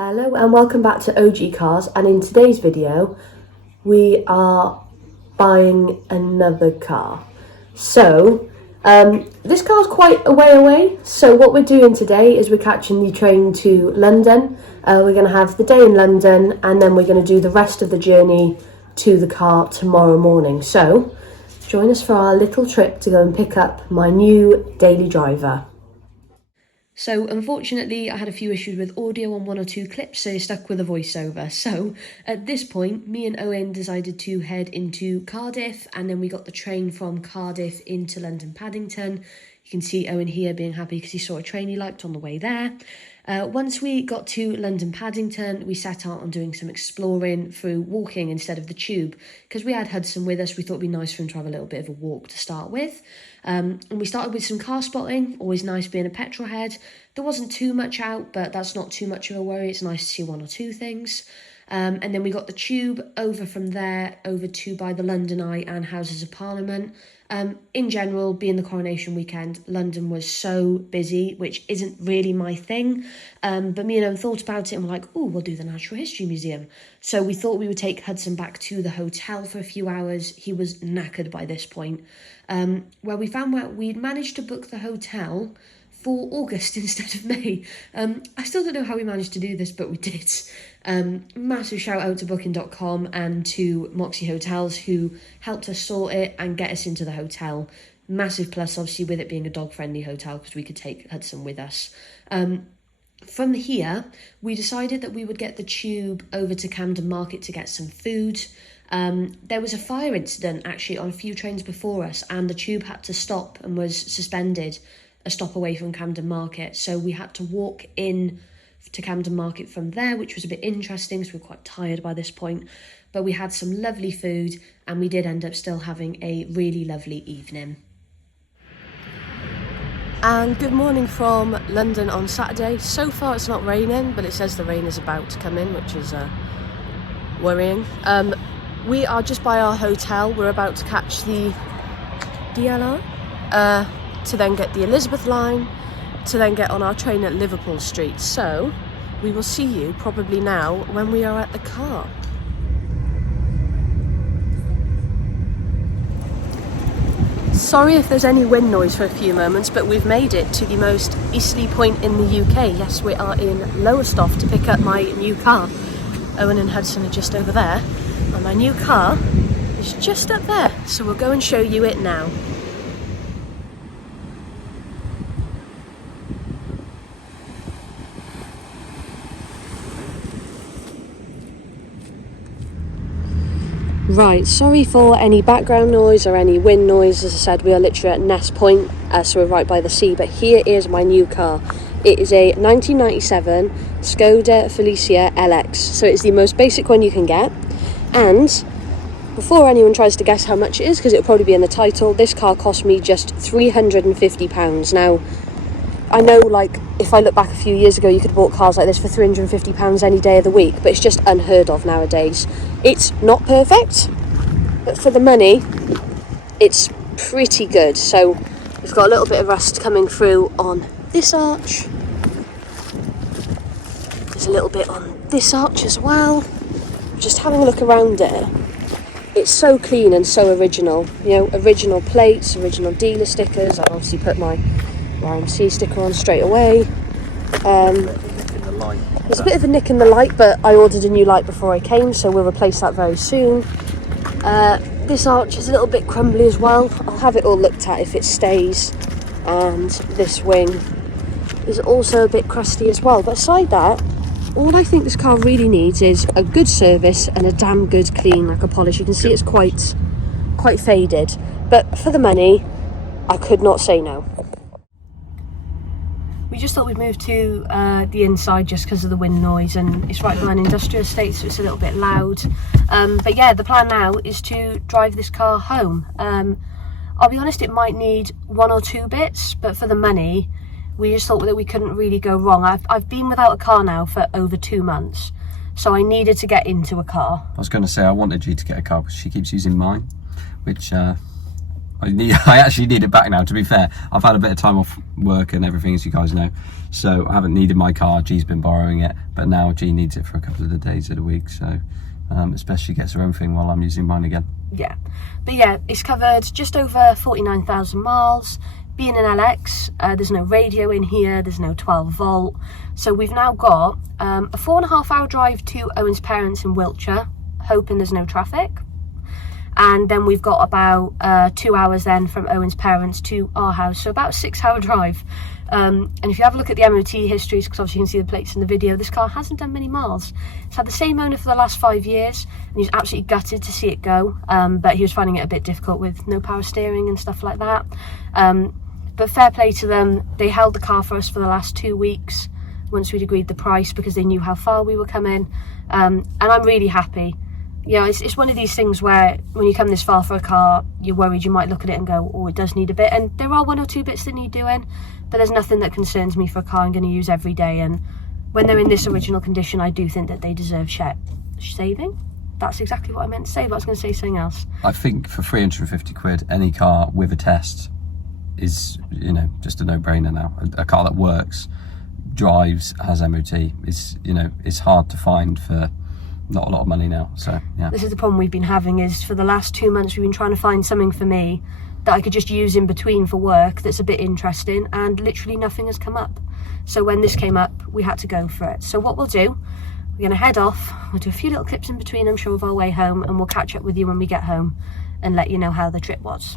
Hello and welcome back to OG Cars, and in today's video we are buying another car. So this car's quite a way away, so what we're doing today is we're catching the train to London. We're going to have the day in London and then we're going to do the rest of the journey to the car tomorrow morning. So join us for our little trip to go and pick up my new daily driver. So unfortunately I had a few issues with audio on one or two clips, so you're stuck with a voiceover. So at this point, me and Owen decided to head into Cardiff, and then we got the train from Cardiff into London Paddington. You can see Owen here being happy because he saw a train he liked on the way there. Once we got to London Paddington, we set out on doing some exploring through walking instead of the tube. Because we had Hudson with us, we thought it'd be nice for him to have a little bit of a walk to start with. And we started with some car spotting, always nice being a petrol head. There wasn't too much out, but that's not too much of a worry. It's nice to see one or two things. And then we got the tube over from there, over to by the London Eye and Houses of Parliament. In general, being the coronation weekend, London was so busy, which isn't really my thing. But me and Owen thought about it and were like, oh, we'll do the Natural History Museum. So we thought we would take Hudson back to the hotel for a few hours. He was knackered by this point. Where we found out we'd managed to book the hotel for August instead of May. I still don't know how we managed to do this, but we did. Massive shout out to booking.com and to Moxie Hotels who helped us sort it and get us into the hotel. Massive plus obviously with it being a dog friendly hotel because we could take Hudson with us. From here, we decided that we would get the tube over to Camden Market to get some food. There was a fire incident actually on a few trains before us, and the tube had to stop and was suspended a stop away from Camden Market. So we had to walk in to Camden Market from there, which was a bit interesting because we were quite tired by this point. But we had some lovely food and we did end up still having a really lovely evening. And good morning from London on Saturday. So far it's not raining, but it says the rain is about to come in, which is worrying. We are just by our hotel. We're about to catch the DLR to then get the Elizabeth line, to then get on our train at Liverpool Street. So we will see you probably now when we are at the car. Sorry if there's any wind noise for a few moments, but we've made it to the most easterly point in the UK. Yes, we are in Lowestoft to pick up my new car. Owen and Hudson are just over there, and my new car is just up there. So we'll go and show you it now. Right, sorry for any background noise or any wind noise. As I said, we are literally at Ness Point, so we're right by the sea. But here is my new car. It is a 1997 Skoda Felicia LX. So it's the most basic one you can get. And before anyone tries to guess how much it is, because it'll probably be in the title, this car cost me just £350. Now, I know, like, if I look back a few years ago, you could have bought cars like this for £350 any day of the week, but it's just unheard of nowadays. It's not perfect, but for the money, it's pretty good. So we've got a little bit of rust coming through on this arch. There's a little bit on this arch as well. Just having a look around it. It's so clean and so original. You know, original plates, original dealer stickers. I've obviously put my RMC sticker on straight away. There's a bit of a nick in the light, but I ordered a new light before I came, so we'll replace that very soon. This arch is a little bit crumbly as well. I'll have it all looked at if it stays. And this wing is also a bit crusty as well. But aside that, all I think this car really needs is a good service and a damn good clean, like a polish. You can see it's quite faded, but for the money, I could not say no. We just thought we'd move to the inside just because of the wind noise, and it's right by an industrial estate, so it's a little bit loud. But yeah, the plan now is to drive this car home. I'll be honest, it might need one or two bits, but for the money, we just thought that we couldn't really go wrong. I've been without a car now for over 2 months, so I needed to get into a car. I was going to say I wanted you to get a car because she keeps using mine, which I actually need it back now. To be fair, I've had a bit of time off work and everything, as you guys know, so I haven't needed my car. G's been borrowing it, but now G needs it for a couple of the days of the week, so especially gets her own thing while I'm using mine again. Yeah, but yeah, it's covered just over 49,000 miles. Being an LX, there's no radio in here, there's no 12 volt, so we've now got a 4.5 hour drive to Owen's parents in Wiltshire, hoping there's no traffic. And then we've got about 2 hours then from Owen's parents to our house, so about a 6 hour drive. And if you have a look at the MOT histories, because obviously you can see the plates in the video, this car hasn't done many miles. It's had the same owner for the last 5 years, and he was absolutely gutted to see it go, but he was finding it a bit difficult with no power steering and stuff like that. But fair play to them, they held the car for us for the last 2 weeks once we'd agreed the price, because they knew how far we were coming, and I'm really happy. You know, it's one of these things where when you come this far for a car, you're worried you might look at it and go, oh, it does need a bit. And there are 1 or 2 bits that need doing, but there's nothing that concerns me for a car I'm going to use every day. And when they're in this original condition, I do think that they deserve saving. That's exactly what I meant to say, but I was going to say something else. I think for 350 quid, any car with a test is, you know, just a no-brainer now. A car that works, drives, has MOT, is hard to find for not a lot of money now. So yeah, this is the problem we've been having, is for the last 2 months we've been trying to find something for me that I could just use in between for work that's a bit interesting, and literally nothing has come up. So when this came up, we had to go for it. So what we'll do, we're going to head off, we'll do a few little clips in between, I'm sure, of our way home, and we'll catch up with you when we get home and let you know how the trip was.